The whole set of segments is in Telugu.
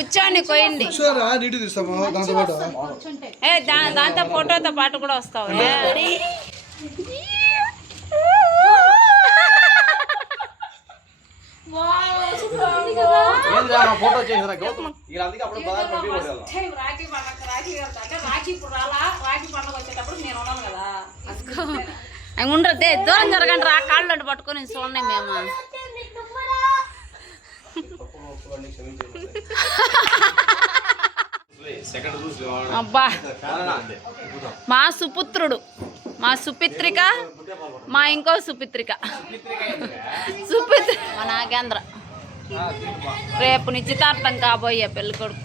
కూర్చోండి తీస్తాము దాంతో పాటు. ఏ దా దాంతో ఫోటోతో పాటు కూడా వస్తావు. ఏ? ఏందిరా, మా ఫోటో వచ్చేసి నాకు ఇలా అందుకే అప్పుడు పదహారు పంపి కొట్టేయాలి. రాఖీ పండగ రాఖీ కడతా అంటే రాఖీ ఇప్పుడు రాలా రాఖీ పండగ వచ్చేటప్పుడు నేను ఉన్నాను కదా. అవి ఉండదే దూరం జరగండి రా కాళ్ళు పట్టుకొని చూడండి మేము. అబ్బా. మా సుపుత్రుడు మా సుపిత్రిక మా ఇంకో సుపిత్రిక. సుపిత్రి మా నాగేంద్ర. రేపు నిశ్చితార్థం కాబోయే పెళ్ళి కొడుకు.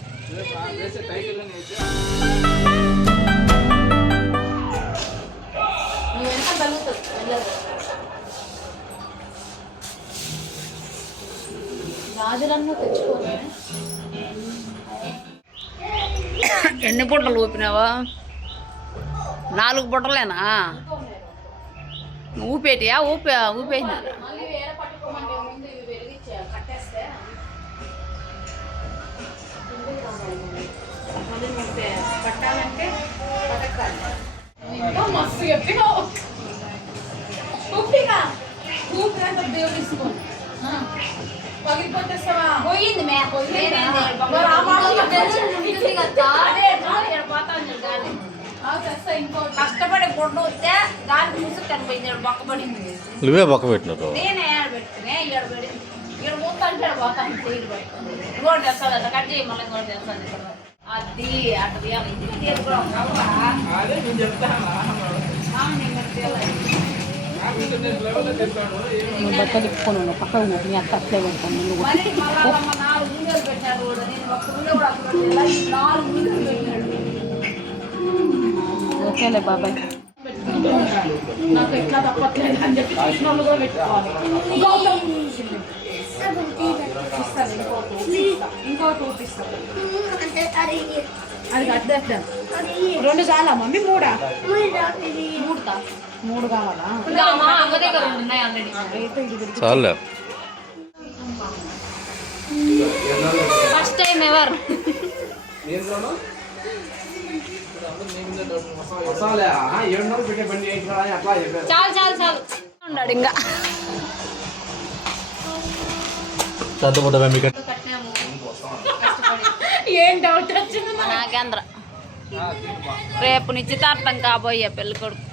ఎన్ని బుట్టలు ఊపినావా? నాలుగు బుట్టలేనా? ఊపేటియా? ఊపే ఊపేసినా మస్తు చెప్పినావు. ఊపిగా. ఊపిరంతా పగిలిపోతేస్తావా పోయింది. మే కష్టపడి గుడ్డ వస్తే గాలి ముసుగు కనిపోయింది ఈడ బొక్కబడింది నువ్వే బొక్క పెట్టినారు నేనే ఏడ పెట్టుకునే ఈడ పెడింది ఈడ మూతాంటే ఈడ పోతాను సైడ్ పెట్టుకుంది. ఇంకోటి తెస్తాను అట్లా కట్ చేయి మళ్ళీ ఇంకోటి తెస్తాను ఇక్కడ. అది అటు తీయాలి. ఇది తీయాలి కూడా. కావా? ఆ, నేను ఒక్క వీడియో కూడా అప్లోడ్ చేయాలా? ఈ నాలుగు వీడియోలు పెట్టాడు ఓకేలే బాబాయ్ నాకు ఎట్లా తప్పట్లేదు అని చెప్పి చూసిన వాళ్ళు కూడా పెట్టుకోవాలి ఇస్తాను. ఇంకోటి ఊపిస్తాను అది కట్టేద్దాం రెండు చాలా మమ్మీ మూడా మూడుతా మూడు కావాలా? అమ్మ దగ్గర ఉన్నాయి ఆల్రెడీ చాలే. ఫస్ట్ టైం ఎవర్ చాలు చాలు చాలు. ఉన్నాడు ఇంకా. ఏం డౌట్ వచ్చింది నాగేంద్ర. రేపు నిశ్చితార్థం కాబోయే పెళ్ళి కొడుకు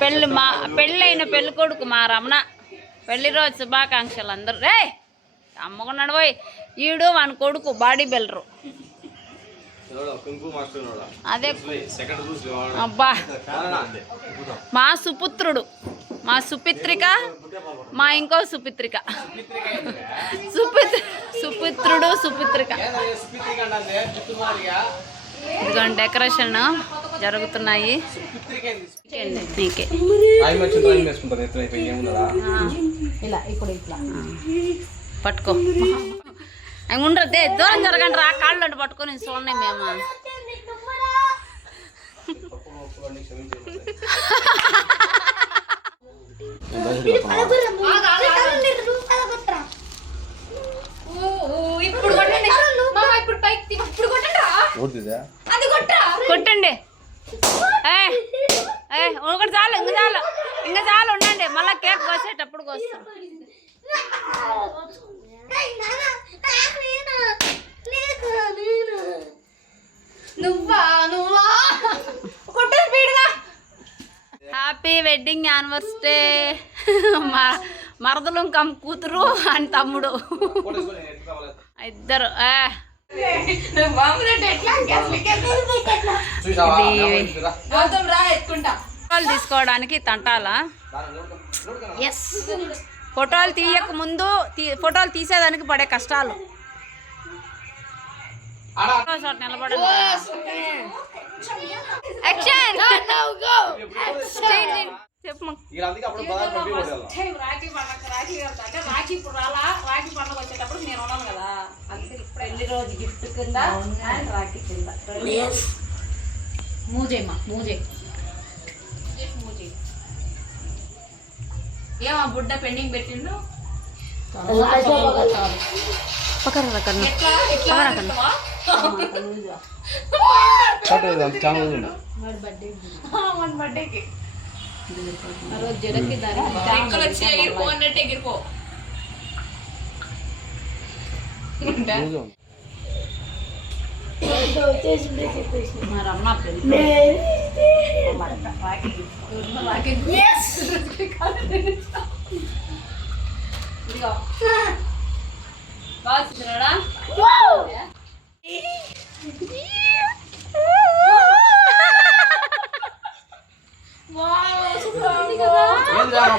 పెళ్ళి మా పెళ్ళైన పెళ్ళి కొడుకు మా రమణ. పెళ్ళి రోజు శుభాకాంక్షలు అందరూ. రే అమ్మకున్నాడు పోయి. ఈడు మన కొడుకు బాడీ బిల్డరు. అదే. అబ్బా? మా సుపుత్రుడు. మా సుపిత్రిక మా ఇంకో సుపిత్రిక. సుపిత్ర సుపుత్రుడు సుపిత్రిక. ఇదిగోండి డెకరేషన్ జరుగుతున్నాయి. ఇలా ఇప్పుడు ఇట్లా. పట్టుకో. అవి ఉండదే దూరం జరగండి రా. కాళ్ళు పట్టుకొని చూడండి మేము ఇప్పుడు కొట్టండి మామ ఇప్పుడు పైకి తీ- ఇప్పుడు కొట్టండి ఊరిదిదా అది కొట్టరా కొట్టండి ఏ ఏ ఒకటి చాలు ఇంకా చాలు. ఇంకా చాలు ఉండండి. మళ్ళీ కేక్ కోసేటప్పుడు కోస్తాం. నువ్వా నువ్వా? కొట్టు స్పీడ్గా. Happy wedding anniversary. మా మరదలు కమ్ కూతురు అని తమ్ముడు. ఇద్దరు గౌతమ్ రా ఎత్తుకుంటా. ఫోటోలు తీసుకోవడానికి తంటాలా? ఎస్ ఫోటోలు తీయక ముందు తీ- ఫోటోలు తీసేదానికి పడే కష్టాలు. నిలబడండి. చెప్పు. రాఖీ పండగ రాఖీ కడతా అంటే రాఖీ ఇప్పుడు రాలా? రాఖీ పండగ వచ్చేటప్పుడు నేను ఉన్నాను కదా. అందుకే ఇప్పుడు పెళ్ళి రోజు గిఫ్ట్ కింద రాఖీ కింద. మూజేమ్మా మూజే. మూజే ఏమా బుడ్డ పెండింగ్ పెట్టిండు ఎట్లా అనుకుంటావా?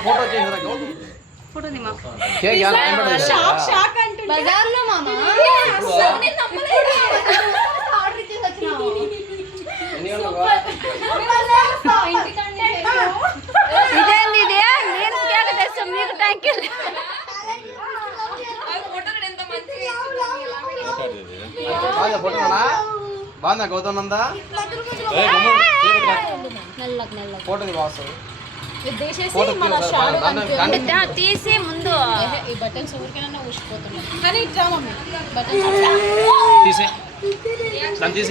ఫోటో చేసిరా, గౌతమ్? ఫోటో దిమా కేక్ ఎలా కనబడేది? బజార్లో మామ ఎన్ని బాగుందా గౌతమ్ నందా? ఫోటో బాగుంది. ఫోటో దాన్ని తీసి ముందు ఈ ఊరికైనా ఊసిపోతున్నాయి. కానీ ఇట్లా తీసే.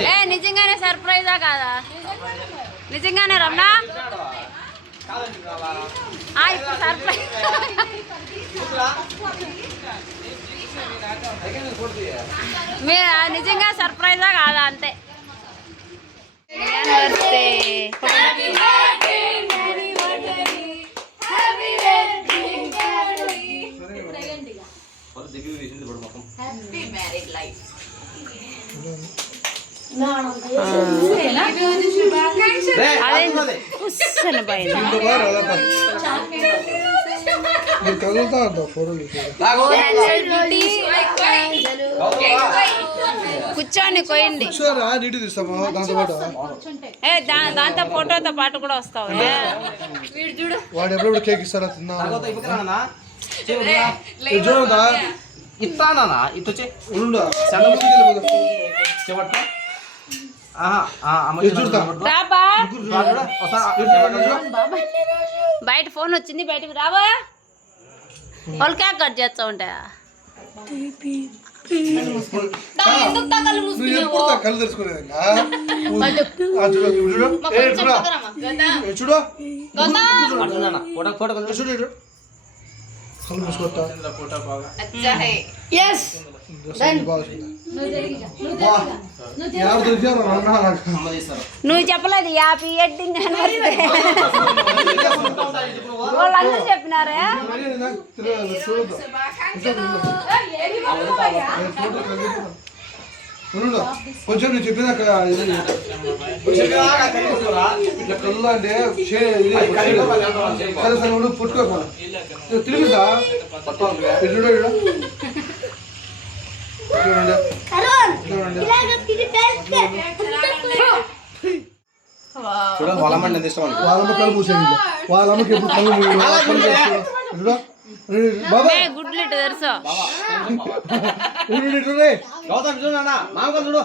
ఏ నిజంగానే సర్ప్రైజా కాదా? నిజంగానే రమణ? ఇప్పుడు సర్ప్రైజ్. మీరు నిజంగా సర్ప్రైజా కాదా అంతే? దగ్గర కదులుతా ఉంటావు ఫోటోలు. కూర్చొని కొయ్యండి. చూసారా నీటి తీస్తామా దాంతో పాటు ఏ దా దాంతో ఫోటోతో పాటు కూడా వస్తావు? వాడు ఎప్పుడెప్పుడు కేక్ ఇస్తారా తిన్నా చూడదా ఇస్తానా ఇటు వచ్చి ఉండు. బయట ఫోన్ వచ్చింది బయటకు రాబా వాళ్ళు క్యాక్ కట్ చేస్తా ఉంటా నువ్వు ఎప్పుడు తా కళ్ళు? ఆ, చూడు చూడు ఏ, చూడు ఏ, చూడు అటు నాన్న. ఫోటో ఫోటో ఏ, కొద్దిగా. చూడు ఇటు. కళ్ళు మూసుకొట్టా ఫోటో బాగా డ్రెస్ అన్ని బాగా వచ్చింది. వా. ఎవరు దొరికారు అన్నా నాకు. అమ్మ తీస్తారు నువ్వు చెప్పలేదు హ్యాపీ ఎడ్డింగ్ వాళ్ళందరూ చెప్పినారే మరి నాకు తెలియదు, చూడొద్దు. ఏ, ఫోటో కదిలిపోతా. ఉండు. కొంచెం నేను చెప్పిన ఇట్లా కళ్ళు అంటే షే- ఇది సరే సరే ఉండు పుట్టుకోపో చూడండి. చూడండి. చూడ వాళ్ళమ్మ ఎంత ఇష్టం. వాళ్ళమ్మ కళ్ళు మూసేయండి వాళ్ళమ్మకి ఎప్పుడు కళ్ళు. బాబా గుడ్లు ఇటు ఇటు. గౌతమ్ చూడు నాన్న చూడు.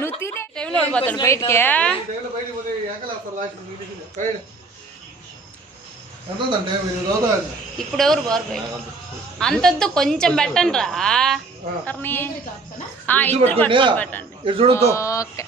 నువ్వు తినే టైంలో బయటికి తెగలు బయటికి పోతే ఏకలేస్తారు లాస్ట్ మీటింగ్. కైడ్. ఎంత ఉందంటే మీరు రోజు ఇప్పుడు ఎవరు బారు బయట అంతొద్దు కొంచెం పెట్టండి రా. ఇద్దరు పెట్టండి. ఓకే.